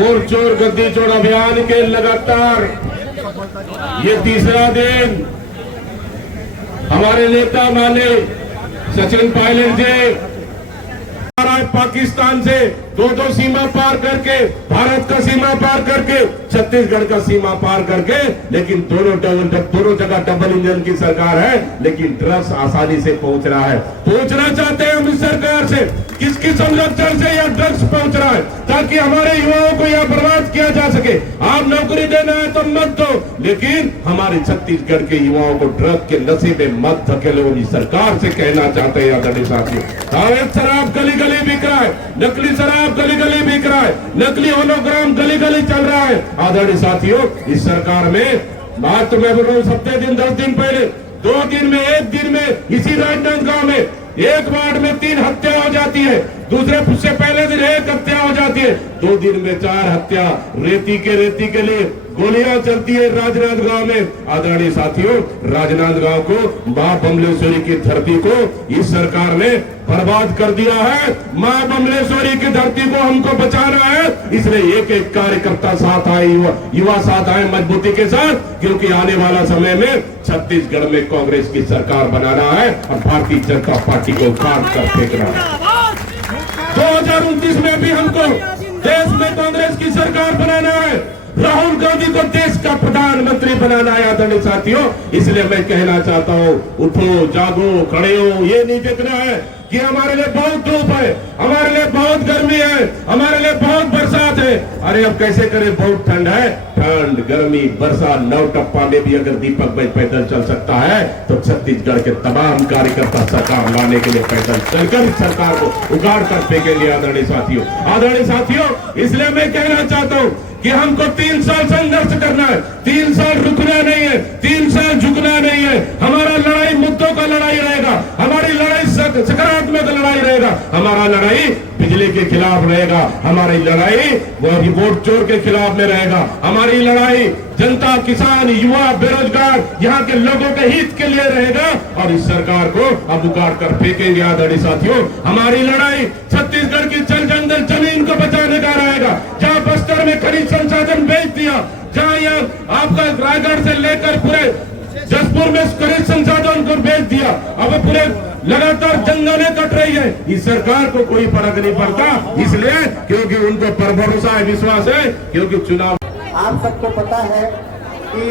मोर्चोर गद्दी चोर अभियान के लगातार ये तीसरा दिन हमारे नेता माने सचिन पायलट जी पाकिस्तान से दो सीमा पार करके, भारत का सीमा पार करके, छत्तीसगढ़ का सीमा पार करके, लेकिन दोनों जगह डबल इंजन की सरकार है, लेकिन ड्रग्स आसानी से पहुंच रहा है। पूछना चाहते हैं हम इस सरकार से, किसकी संरक्षण से यह ड्रग्स पहुंच रहा है, ताकि हमारे युवाओं को यह बर्बाद किया जा सके। आप नौकरी देना है तो मत दो, लेकिन हमारे छत्तीसगढ़ के युवाओं को ड्रग के नशे में मत धकेलो। इस सरकार से कहना चाहते हैं आदरणीय साथियों, अवैध शराब गली गली बिक रहा है, नकली शराब गली गली बिक रहा है, नकली होलोग्राम गली गली चल रहा है। आदरणीय साथियों, इस सरकार में बात तो मैं बोल रहा हूँ, सप्ताह दिन 10 दिन पहले, 2 दिन में, 1 दिन में इसी राजनांदगांव में एक वार्ड में 3 हत्या हो जाती है, दूसरे उससे पहले दिन 1 हत्या हो जाती है, 2 दिन में 4 हत्या। रेती के लिए गोलियां चलती है राजनांदगांव में। आदरणीय साथियों, राजनांदगांव को, मां बमलेश्वरी की धरती को इस सरकार ने बर्बाद कर दिया है। मां बमलेश्वरी की धरती को हमको बचाना है, इसलिए एक एक कार्यकर्ता साथ आए, युवा साथ आए मजबूती के साथ, क्योंकि आने वाला समय में छत्तीसगढ़ में कांग्रेस की सरकार बनाना है और भारतीय जनता पार्टी को उखाड़ कर फेंकना है। 2029 में भी हमको देश में कांग्रेस की सरकार बनाना है, राहुल गांधी को देश का प्रधानमंत्री बनाना है। आदरणीय साथियों, इसलिए मैं कहना चाहता हूं, उठो, जागो, खड़े हो। ये नहीं देखना है कि हमारे लिए बहुत धूप है, हमारे लिए बहुत गर्मी है, हमारे लिए बहुत बरसात है। अरे अब कैसे करें, बहुत ठंड है, ठंड, गर्मी, बरसात, नौटप्पा में भी अगर दीपक भाई पैदल चल सकता है, तो छत्तीसगढ़ के तमाम कार्यकर्ता सरकार लाने के लिए पैदल चलकर सरकार को उगाड़ कर फेंकेंगे। आदरणीय साथियों, इसलिए मैं कहना चाहता हूं कि हमको 3 साल संघर्ष करना है, 3 साल रुकना नहीं है, 3 साल झुकना नहीं है। हमारा लड़ाई मुद्दों का लड़ाई रहेगा, हमारी लड़ाई सकारात्मक लड़ाई रहेगा, हमारा लड़ाई बिजली के खिलाफ रहेगा, हमारी लड़ाई वोट चोर के खिलाफ में रहेगा, हमारी लड़ाई जनता, किसान, युवा, बेरोजगार, यहाँ के लोगों के हित के लिए रहेगा। और इस सरकार को अब उखाड़ कर फेंकेंगे। आदरणीय साथियों, हमारी लड़ाई छत्तीसगढ़ की जल जंगल जमीन को बचाने का रहेगा। जहाँ बस्तर में खनिज संसाधन बेच दिया, जहाँ यहाँ आपका रायगढ़ से लेकर पूरे जसपुर में खनिज संसाधन को बेच दिया, अब पूरे लगातार जंगलें कट रही है। इस सरकार को कोई फर्क नहीं पड़ता, इसलिए क्योंकि उनको पर भरोसा है, विश्वास है, क्योंकि चुनाव आप सबको पता है कि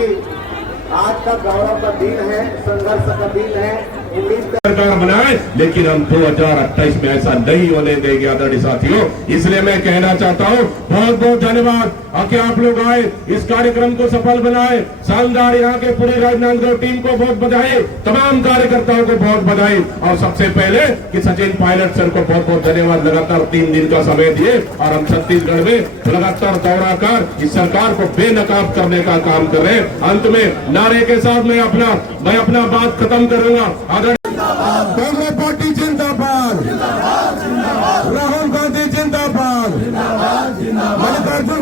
आज का गौरव का दिन है, संघर्ष का दिन है। सरकार बनाए, लेकिन हम 2028 में ऐसा नहीं होने देंगे। आदरणीय साथियों, इसलिए मैं कहना चाहता हूँ, बहुत बहुत धन्यवाद कि आप लोग आए, इस कार्यक्रम को सफल बनाए। शानदार यहाँ के पूरी राजनांदगांव टीम को बहुत बधाई, तमाम कार्यकर्ताओं को बहुत बधाई, और सबसे पहले कि सचिन पायलट सर को बहुत बहुत धन्यवाद। लगातार 3 दिन का समय दिए और हम छत्तीसगढ़ में लगातार दौरा कर इस सरकार को बेनकाब करने का काम कर रहे हैं। अंत में नारे के साथ मैं अपना बात खत्म करूंगा। कांग्रेस पार्टी जिंदाबाद, राहुल गांधी जिंदाबाद, मल्लिकार्जुन